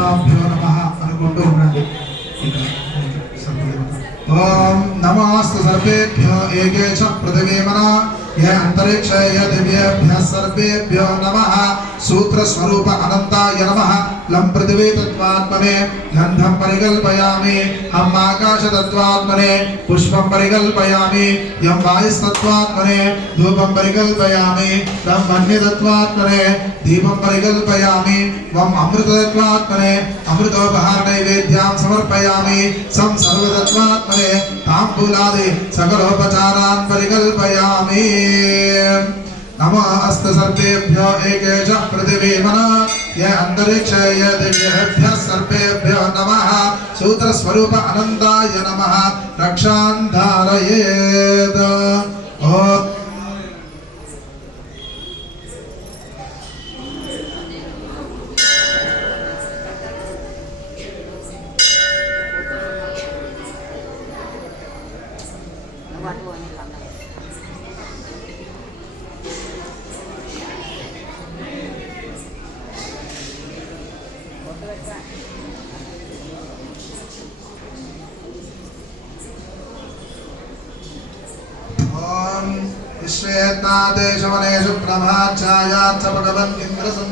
సర్పదేవతాభ్యో నమః అనుకుంటూ ఉండండి. ఓం నమోస్తు సర్వేభ్యో ఏకేశ పృథివీమన ये अंतरिक्ष ये दिव्येभ्यः सर्वेभ्यो नमः सूत्र स्वरूप अनंताय नमः लं पृथिवी तत्त्वात्मने गंधं परिकल्पयामि हम आकाश तत्त्वात्मने पुष्पं परिकल्पयामि यं वायुस्तत्त्वात्मने धूपं परिकल्पयामि लं वह्नि तत्त्वात्मने दीपं परिकल्पयामि वं अमृत तत्त्वात्मने अमृतोपहार नैवेद्यां समर्पयामि सं सर्वतत्त्वात्मने ताम्बूलादि सकलोपचारान् परिकल्पयामि। नमो अस्तु सर्वेभ्यो एकेश पृथिवीमन ये अंतरिक्ष ये दिव्येभ्यः सर्वेभ्यो नमः सूत्र स्वरूप अनंताय नमः रक्षां धारयेत्। विश्वेत्नादेशवनेषु प्रभाच्छायात् स भगवन् इन्द्रसंव